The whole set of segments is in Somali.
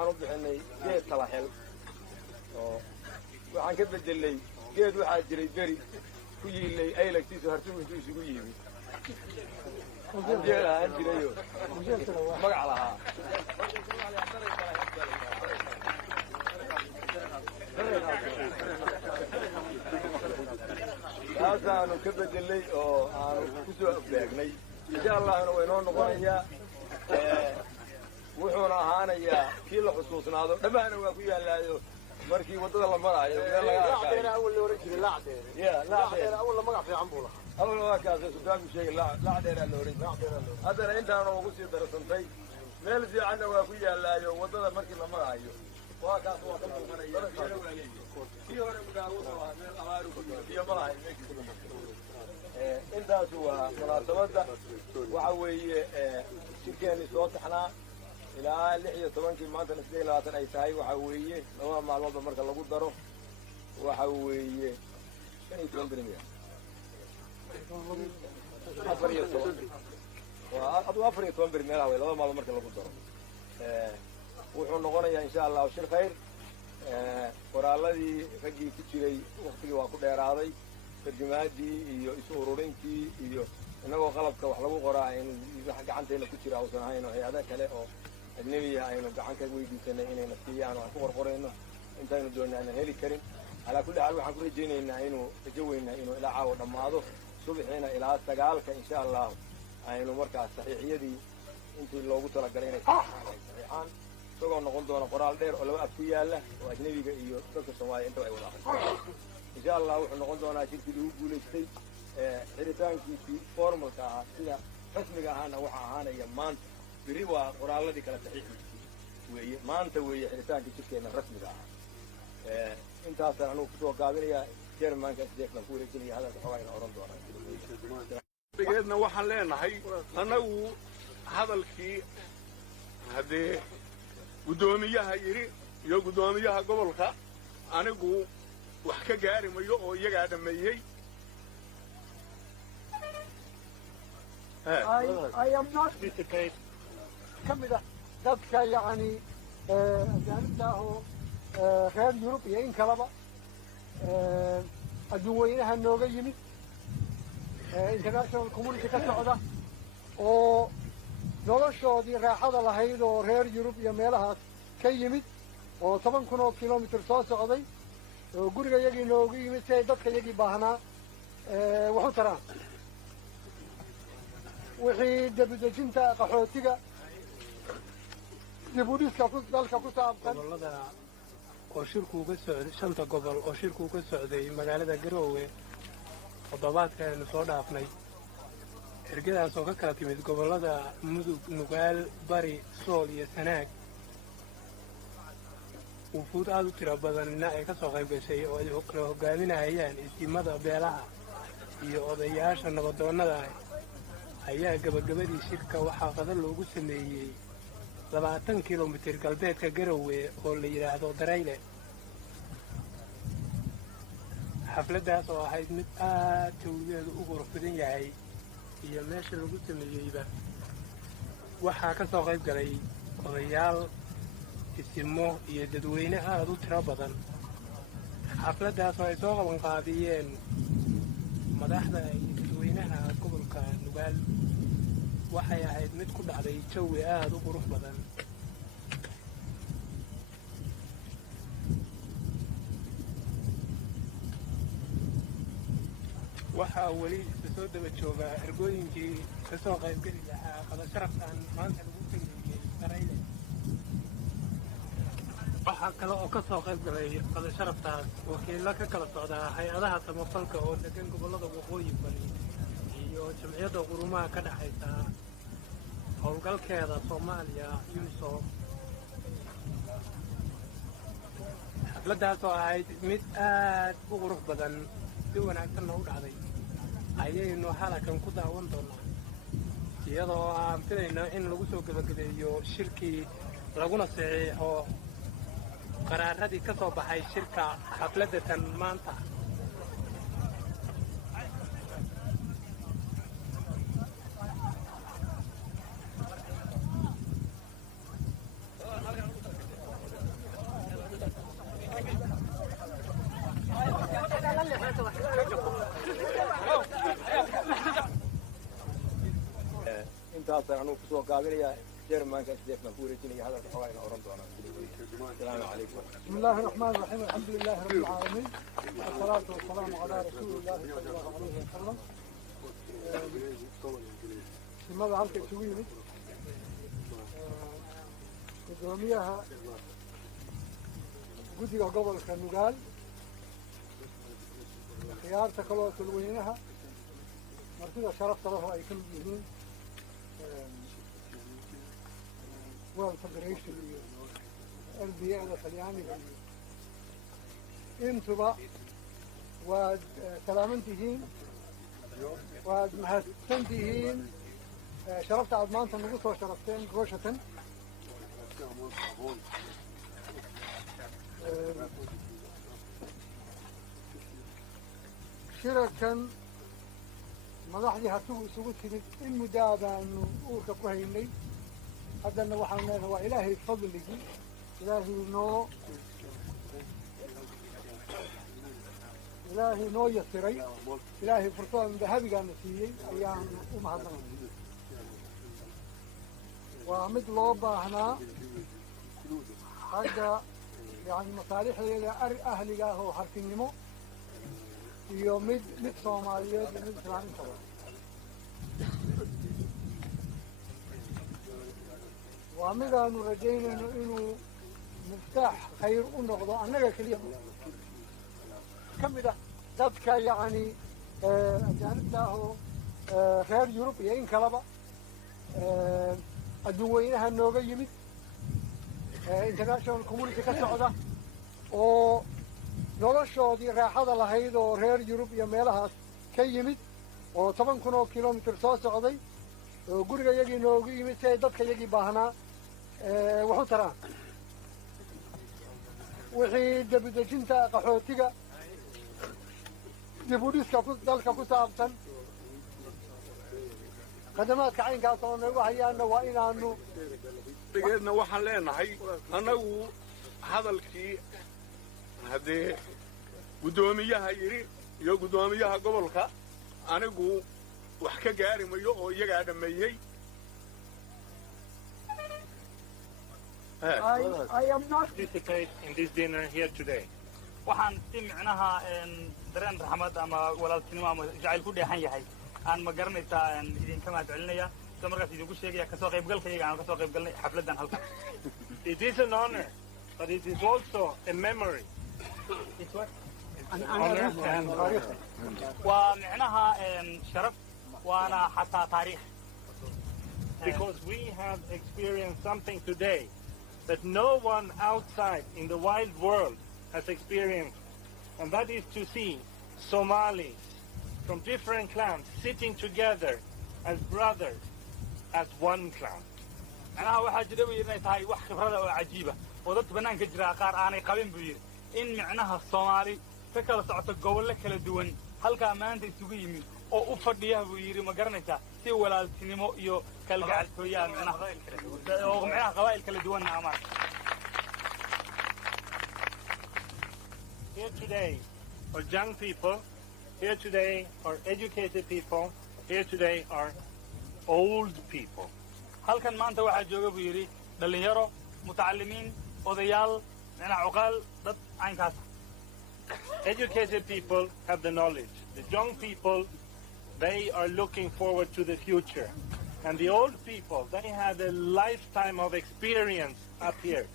waxaan u bixinay geed talaxel oo waxaan ka bedelay geed waxaa jiray beri ku yiilay aylagtiisu hartumintu isugu yimid jeel ahaan jirayo magac lahaa taasaanu ka bedelay oo aanu ku soo afbaagnay insha allahna waynoo noqonayaa wuxuuna ahaanayaa kii la xusuusnaado dhammaana waa ku yaallaayo markii waddada la maraayo meel laga arkaayo awal magac fiican buu lahaa awal waa kaas sudaanku sheegay lacdheeraa la oran jiray haddana intaana ugu sii darsantay meel fiicanna waa ku yaallaayo waddada markii la maraayo waa kaas waa ka muuqanaya kii hore mugaa wuxuu ahaa meel abaaru ku iyo malahay intaasu waa munaasabadda waxa weeye shirkeennii soo taxnaa ilaa 16 maantana 28 ay tahay waxa weeye laba maalmoodba marka lagu daro waxa weeye 15 beri waa 14 beri meelaha way laba maalmood marka lagu daro wuxuu noqonayaa insha Allah shir khayr qoraaladii raggii ku jiray waqtigii waa ku dheeraaday tarjumaadii iyo isu ururintii iyo inagoo qalabka wax lagu qoraa in gacanteena ku jira uusan ahayn hay'ado kale oo ajnabiga aynu gacan ka weydiisanay inayna siiyaan oo aan ku qorqorayno intaynu doonaan heli karin ala kulli hal waxaan ku rajaynaynaa inuu rajaynaynaa inuu ilaa caawa dhamaado subaxina ilaa 9 insha Allah aynu markaas saxiixiyadii intii loogu talagalay inay saxiixaan isagoo noqon doona qoraal dheer oo laba af ku yaala oo ajnabiga iyo dadka Soomaaliya inta ay wada aqoonsadaan insha Allah wuxuu noqon doonaa shirkii lagu guuleystay xiritaankiisii formalka ah sida rasmiga ahana waxa ahaanaya maanta biri waa qoraaladii kala saxiixdiisii weeye maanta weeye xiritaanka shirkeena rasmiga ah intaasaan anugu kusoo gaabinayaa jermanka isdeeqna ku wareejinaya hadalka xogayna oran doonaa waxaan leenahay anagu hadalkii haddee guddoomiyaha yidhi iyo guddoomiyaha gobolka anigu wax ka gaari mayo oo iyagaa dhameeyey I am not kamid ah dadka yani ajaanibta ah oo reer Yurub iyo in kalaba adduunyadaha nooga yimid international community ka socda oo noloshoodii raaxada lahayd oo reer Yurub iyo meelahaas ka yimid oo 10,000 kilomitir soo socday oo guriga yagii noogu yimid si ay dadka yagii baahnaa wax u taraan wixii dibadejinta qaxootiga dibudhiska dalka ku saabsan gobolada oo shirku uga socday 5 gobol oo shirku uga socday magaalada Garowe toddobaadkan soo dhaafnay ergadaas oo ka kala timid gobolada Mudug Nugaal Bari Sool iyo Sanaag wufuud aad u tiro badanna ay ka soo qayb gashay oo ay kala hogaaminayaan istimada beelaha iyo odayaasha nabadoonnada ayaa gabagabadii shirka waxaa qadar loogu sameeyey 20 kilomitir galbeedka Garowe oo la yiraahdo Dareyle xafladaas oo ahayd mid aad jawgeedu u qurux badan yahay iyo meesha lagu sameeyeyba waxaa ka soo qayb galay odayaal isimo iyo dadweyne aad u tiro badan xafladaas oo ay soo qaban qaadiyeen madaxda iyo dadweynaha gobolka Nugaal waxay ahayd mid ku dhacday jawi aad u qurux badan waxaa weli soo daba jooga ergooyinkii ka soo qaybgeli lahaa qada sharaftan maanta lagu sameeyey Dareyle waxaa kale oo ka soo qayb galay qada sharaftaas wakiilo ka kala socda hay-adaha samafalka oo degan gobolada waqooyi bari iyo jamciyadda qurumaha ka dhaxaysa howlgalkeeda Soomaaliya UNICEF xafladaas oo ahayd mid aad u qurux badan si wanaagsan u dhacday ayaynu halkan ku daawan doonaa iyadoo aan filayno in lagu soo gabagabeeyo shirkii laguna saxiixo qaraaradii ka soo baxay shirka xafladatan maanta intaasaan anugu kusoo gaabinayaa jeermaanka sideef baan ku wareejinaya hadalka xogaa ina oran doonaa asalaamu calaykum بسم الله الرحمن الرحيم الحمد لله رب العالمين والصلاة والسلام على رسول الله صلى الله عليه وسلم لماذا هلك سويني قدوميها قدوة قبل كالنقال خيار تكلوة الوينها مرتدى شرفت له أي كل جهين World Federation البيئة الطلياني انتبه وسلامنتهين ومهتنتهين شرفت عدمانة النقص وشرفتين روشة شركا مضحدي هاتوه سوق كنت المدابة انه اوركا كوهيني هذا انه وحنا هو الهي بفضل لي إلهي نو يسري إلهي فرصان ذهبي كان نسيي أيام ومهضنا ومثل لوبا هنا حاجة يعني مصالح أهلي جاهو حرفين نمو يوم مد صوماليات مد سلامين صباح وعمدا نرجينا إنه مفتاح خير ونقضى أنك كليهم كم ده ذاتك يعني أجانب له خير يوروبيين كلابا الدوينها النوغة يمد international community كسعودة oo noloshoodii raaxada lahayd oo reer Yurub iyo meelahaas ka yimid oo 10,000 kilomitir soo socday oo guriga yagii noogu yimid si ay dadka yagii baahnaa wuxuu taraa wixii dibadejinta qaxootiga dibudhiska dalka ku saabsan khadamaadka caynkaas oo nagu hayaana waa inaanu dhigeedna waxaan leenahay annagu hadalkii haddee guddoomiyaha yidhi iyo guddoomiyaha gobolka anigu wax ka gaari mayo oo iyagaa dhammeeyey I am not participate in this dinner here today. waxaan si micnaha dareen raxmad ama walaaltinimo ama jacayl ku dheehan yahay aan ma garanaysaa idinka mahad celinaya isla markaas idinku sheegaya kasoo qaybgalkayga aan kasoo qaybgalnay xafladan halkan. It is an honor, but it is also a memory. It's what? An honor and waa micnaha sharaf waana xataa taariikh. because we have experienced something today that no one outside in the wild world has experienced, and that is to see Somalis from different clans sitting together as brothers, as one clan. micnaha waxaa jira buu yidhi inay tahay wax khibrada oo cajiiba oo dadka bannaanka jira qaar aanay qabin buu yidhi in micnaha Soomaali ka kala socoto gobollo kala duwan halkaa maanta isugu yimid oo u fadhiya buu yidhi ma garanaysaa si walaaltinimo iyo kalgacaltooyaa micnaha qabaa'il kala duwanna ama Here today are young people, here today are educated people, here today are old people. halkan maanta waxaa jooga buu yidhi dhallinyaro mutacallimiin odayaal micnaha cuqaal dad caynkaas Educated people have the knowledge. The young people, they are looking forward to the future. And the old people, they had a lifetime of experience up here.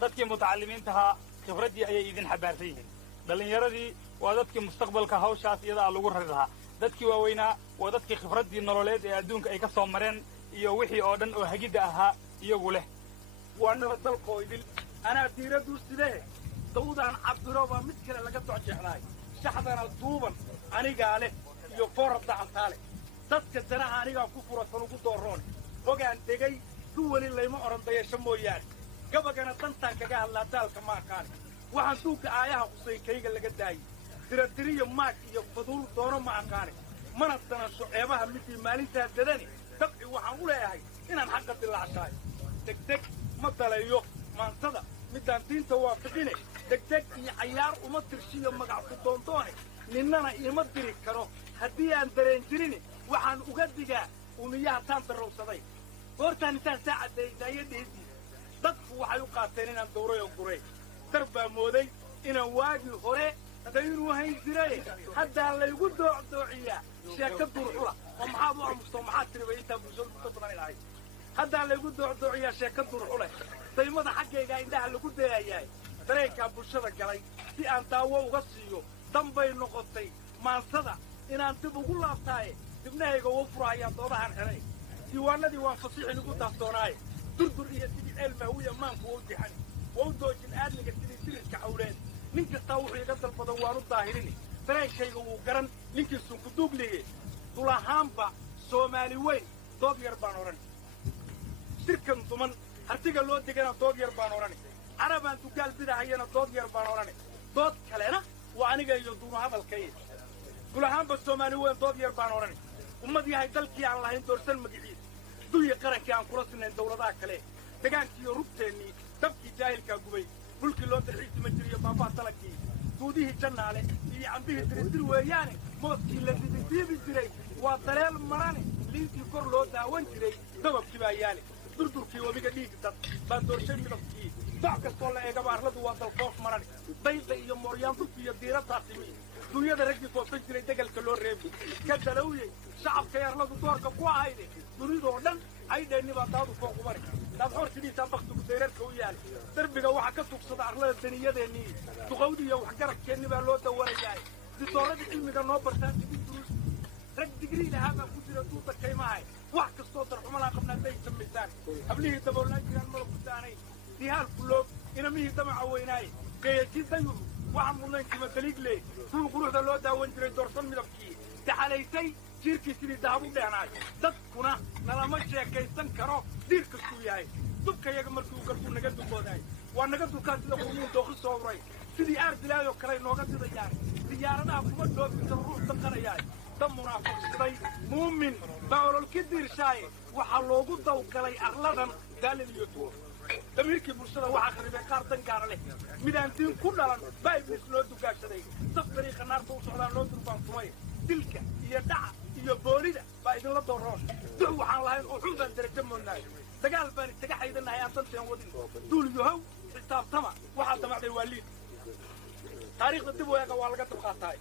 dadkii mutacallimiintahaa khibraddii ayay idin xabaarsan yihiin dhallinyaradii waa dadkii mustaqbalka hawshaas iyadaa lagu rari lahaa dadkii waaweynaa waa dadkii khibraddii nololeed ee adduunka ay ka soo mareen iyo wixii oo dhan oo hagidda ahaa iyagu leh waa nabad dalkoo idil anaa diiraddu sidee dawdaan cabdiro baa mid kale laga docjeexnaay shaxdana duuban anigaa leh iyo foorad dacantaa leh dadka danaha anigaa ku furatan ugu dooroon hogaan degay ku weli layma odhan dayasho mooyaane gabagana dantaan kaga hadlaa daalka ma aqaani waxaan duugka aayaha qusaykayga laga daayey diradiriyo maag iyo faduul doono ma aqaani mana danasho ceebaha midii maalintaa dadani dabci waxaan u leeyahay inaan xaqa dilaacshaayo degdeg ma daleeyo maantada midaan diinta waafaqine degdeg iyo cayaar uma tirshiyo magac ku doondoone ninnana iima diri karo haddii aan dareen jirin waxaan uga digaa uumiyaha taan darowsaday goortaan intaan saa caddeeyey daayadheedii dadku waxay u qaateen inaan dawray oo guray dar baa mooday inaan waagii hore haddaynu hayn jiray haddaa laygu doocdoociyaa sheeka durxula oo maxaad u aamusto maxaad tiri bay intaa bulshadu muddo badan ilahay haddaa laygu doocdoociyaa sheeka durxule daymada xaggaygaa indhaha lagu dayayahay dareenkaa bulshada galay si aan daawo uga siiyo danbay noqotay maansada inaan dib ugu laabtaaye dibnahayga uga furahayaan doodahan xidhay diiwaanadii waan fasiixin ugu daaftoonaaye durdur iyo sidii ceelmaawiya maanku waa u dixani waa u doojin aadmiga sidii siridka cawleed nin kastaa wuxuu iga dalbado waanu daahirini dareenkayga wuu garan ninkii sunkuduugliye dulahaanba soomaali weyn dood yar baan odhan shirkan duman hartiga loo degana dood yar baan odhani carabaan dugaal bidahayana dood yar baan odhani dood kalena waa aniga iyo duunu hadalkay dulahaanba soomaali weyn dood yar baan odhani ummad yahay dalkii aan lahayn doorsan magiciis dunya qarankii aan kula sinayn dawladaha kale degaankii iyo rugteennii dabkii jaahilkaa gubay dhulkii loo dalxiisi ma jiriyo baabaa dalagkii duudihii jannaale iyo cambihii diridir weeyaane mooskii la didisiibi jiray waa daleel marane liintii kor loo daawan jiray dababkii baa yaale durdurkii webiga dhiigi dad baan doorshay midabkii doc kastoo la eegaba arladu waa dalfoof marane dayda iyo mooryaandurki iyo diiradaasimi dunyada raggii foofsan jiray degalka loo reebi ka dalowye shacabkay arladu doorka ku ahayde dunidoo dhan aydheenni baa daadu fooqumari daadxoor sidiisaa baktigu dayrarka u yaali derbiga waxaa ka tugsada arlada daniyadeennii duqawdi iyo waxgaradkeenni baa loo dawanayahay ditooradii cilmiga noo bartaan digin duruus rag digrii lahaa baa ku jira duuda kaymahay wax kastoo darxumalaa qabnaatay samaysaan hablihii daboolaan jiraan mala ku daanayn dihaalku loog inamihii damaca weynaaye geeyajii dayuru waxaan mudnayn kima daliig leey duul quruxda loo daawan jiray doorsan midabkii daxalaysay jiirkii sidii dahab u dhehnaay dadkuna nalama sheekaysan karo diir kastuu yahay dubkayaga markii uu gartuu naga dulboodaay waa naga dulkaan sida qurmuun dooqi soo uray sidii aar bilaayoo kaley nooga didayaan diyaaradaha kuma dhoofisa ruux danqanayaay dan munaafiqsaday muumin baa ololki diirshaaye waxaa loogu dawgalay arladan daalin iyo duur damiirkii bulshada waxaa kharibay qaar dan gaara leh midaan diin ku dhalan baa iblis loo dugaashaday saf dariiqa naarta u socdaan loo durbaantumay dilka iyo dhaca iyo boolida baa idinla dooroon duc waxaan lahayn oo xun baan darajo moodnaay dagaal baan isaga xaydanahay aan danteen wadin duul yahow xisaabtama waxaa damacday waa liid taariikhda dib u eega waa laga dabqaataay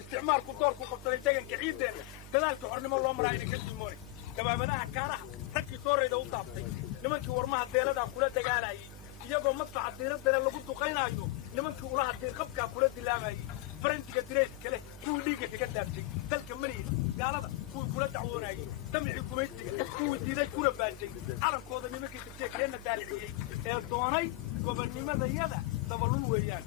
isticmaalku doorku qabsaday deganka ciiddeenna dadaalkii xornimo loo maraa idinka siimoone gabaabadaha kaaraha ragkii soorayda u daaftay nimankii warmaha deeladaa kula dagaalayay iyagoo madfaca diiradale lagu duqaynaayo nimankii ulaha diirqabkaa kula dilaamayey farantiga dirayska leh kuwii dhiigga kaga daabtay dalka mariida gaalada kuwii kula dacwoonayey damicii gumaysiga kuwii diiday kuna baajay calankooda nimankii dirjeekeenna daaliciyey ee doonay gobonnimadayada dabalul weeyaan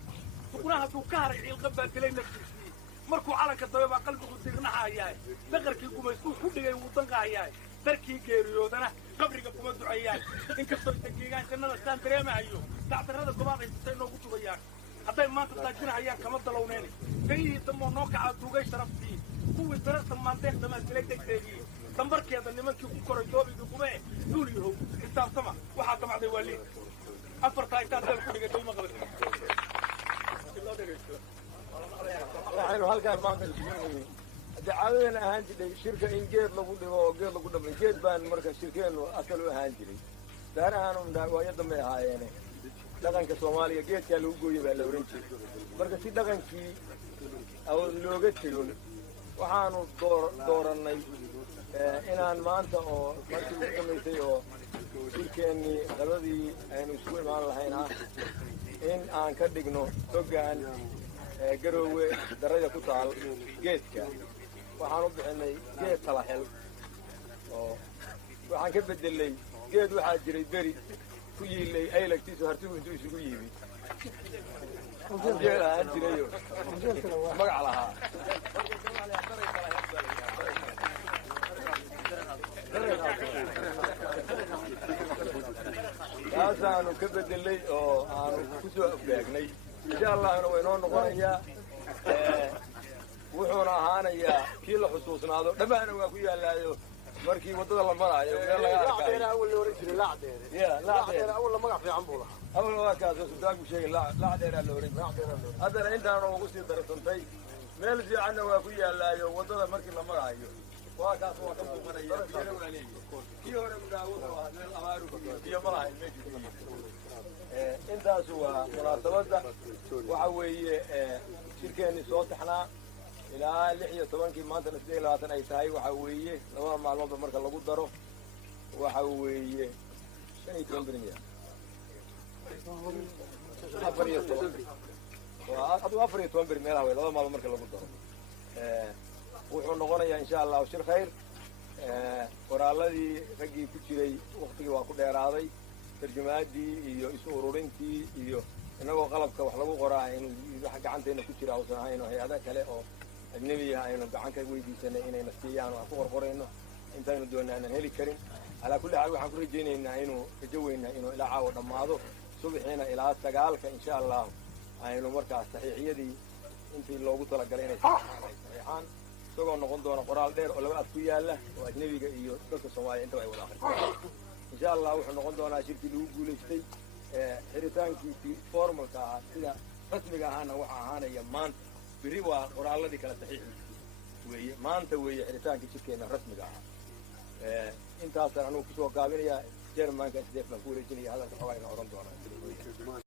duqna hadduu ka haray ciilqa baa dilay naftiisii markuu calanka dabe baa qalbigu diirnaxayahay daqarkii gumaystuu ku dhigay wuu danqahayahay darkii geeriyoodana qabriga kuma duceeyaan inkastoo isagiigaan jannada saan dareemahayo dacdarrada gobaad ay sitay noogu tubayaan hadday maanta daajinahayaan kama dalowneen gayihii dammoo noo kacaa duugay sharaftii kuwii dararta maandeeq dhamaasilay degdeegii dambarkeeda nimankii ku koray doobigii kuma duul yahow xisaabtama waxaa damacday waa liid afartaa intaad deel ku dhigay dawma qaban waxaynu halkaan maanta iskugu caadadana ahaan jirnay shirka in geed lagu dhigo oo geed lagu dhamay geed baan marka shirkeennu asal u ahaan jiray daarahaanu waayo dambay ahaayeene dhaqanka soomaaliya geedkaa lagu gooye baa la ohan jiray marka si dhaqankii awood looga tego waxaanu doorannay inaan maanta oo markii ugu dambaysay oo shirkeennii qadadii aynu isugu imaan lahayn ah in aan ka dhigno hoggaan garoowe daraya ku taal geedka waxaan u bixinay geed talaxel oo waxaan ka bedelay geed waxaa jiray beri ku yiilay aylagtiisu hartigu intuu isugu yimi geel ahaan jirayo magac lahaa taasaanu ka bedelay oo aanu ku soo afgaagnay insha allahna way noo noqonayaa wuxuuna ahaanayaa kii la xusuusnaado dhammaana waa ku yaallaayo markii waddada la maraayo meel laga arkaayo awal magac fiican buu lahaa awal waa kaasoo suldaanku sheegay lacdeeraa la oran jiray haddana intaana ugu sii darsantay meel fiicanna waa ku yaallaayo waddada markii la maraayo وكاس هو كم مقنع يا ولي كي هو مداوله هذا الأمارو كي ملاه المجد intaas waa munaasabada waxa weeye shirkeeni soo taxnaa ilaa 16 maanta 28 ay tahay waxa weeye laba maalmood marka lagu daro waxa weeye 25 afar meelaha way laba maalmood marka lagu daro wuxuu noqonayaa insha Allah shir khayr qoraaladii ragii ku jiray waqtigii waa ku dheeraaday tarjumaadii iyo isu ururintii iyo inagoo qalabka wax lagu qoraa inuu wax gacanteena ku jira uusan ahayn hay'ado kale oo ajnabi ah aynu gacan ka weydiisanay inayna siiyaan wax ku qorqorayno intaynu doonaan heli karin ala kulli xaal waxaan ku rajaynaynaa inuu rajaynaynaa inuu ilaa caawa dhamaado subaxina ilaa 9 insha Allah aynu markaas saxiixiyadii intii loogu talagalay inay saxiixaan isagoo noqon doona qoraal dheer oo laba af ku yaala oo ajnabiga iyo dadka Soomaaliyeed inta ay wada akhriyo إن شاء الله وحنا قلنا شركة الوجود لشتي حريتان كي فورمال كذا رسمي كهانا وحنا يمان بريوا قرآن الله ذكر صحيح ويا ما أنت ويا حريتان كي شركة رسمي كهانا أنت أصلا أنا كسوة قابلية جرمان كسديف مفهوم جنيه هذا الحوار نوران دونا